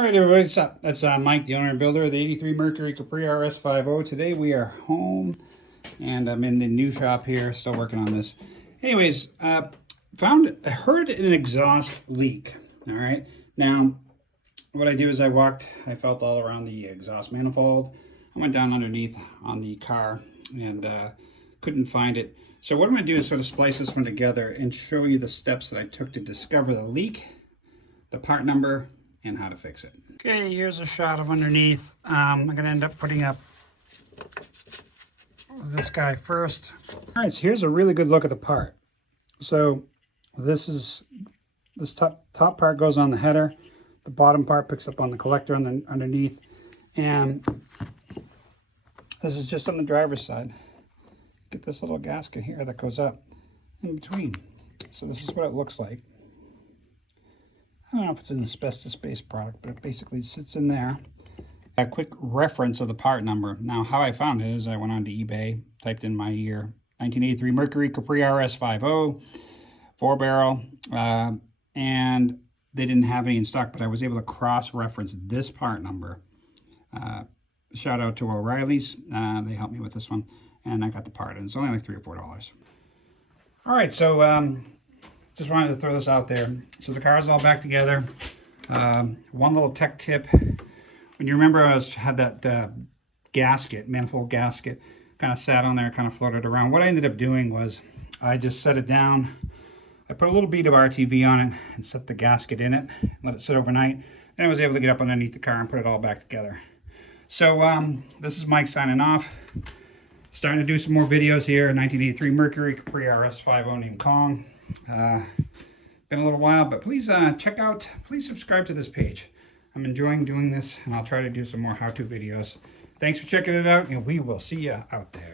All right, everybody, what's up? That's Mike, the owner and builder of the 83 Mercury Capri RS 50. Today we are home, and I'm in the new shop here, still working on this. Anyways, heard an exhaust leak. All right, now what I do is I felt all around the exhaust manifold. I went down underneath on the car and couldn't find it. So what I'm going to do is sort of splice this one together and show you the steps that I took to discover the leak, the part number, and how to fix it. Okay, here's a shot of underneath. I'm going to end up putting up this guy first. All right, so here's a really good look at the part. So this top part goes on the header. The bottom part picks up on the collector underneath. And this is just on the driver's side. Get this little gasket here that goes up in between. So this is what it looks like. I don't know if it's an asbestos-based product, but it basically sits in there. A quick reference of the part number. Now, how I found it is I went onto eBay, typed in my year, 1983 Mercury Capri RS 50, 4-barrel, and they didn't have any in stock, but I was able to cross-reference this part number. Shout out to O'Reilly's. They helped me with this one, and I got the part, and it's only like $3 or $4. All right, so just wanted to throw this out there. So the car's all back together. One little tech tip. When you remember I had that gasket, manifold gasket, kind of sat on there, kind of floated around. What I ended up doing was I just set it down. I put a little bead of RTV on it and set the gasket in it, let it sit overnight. Then I was able to get up underneath the car and put it all back together. So this is Mike signing off. Starting to do some more videos here. 1983 Mercury Capri RS 50 named Kong. Been a little while, but please please subscribe to this page. I'm enjoying doing this, and I'll try to do some more how-to videos. Thanks for checking it out, and we will see you out there.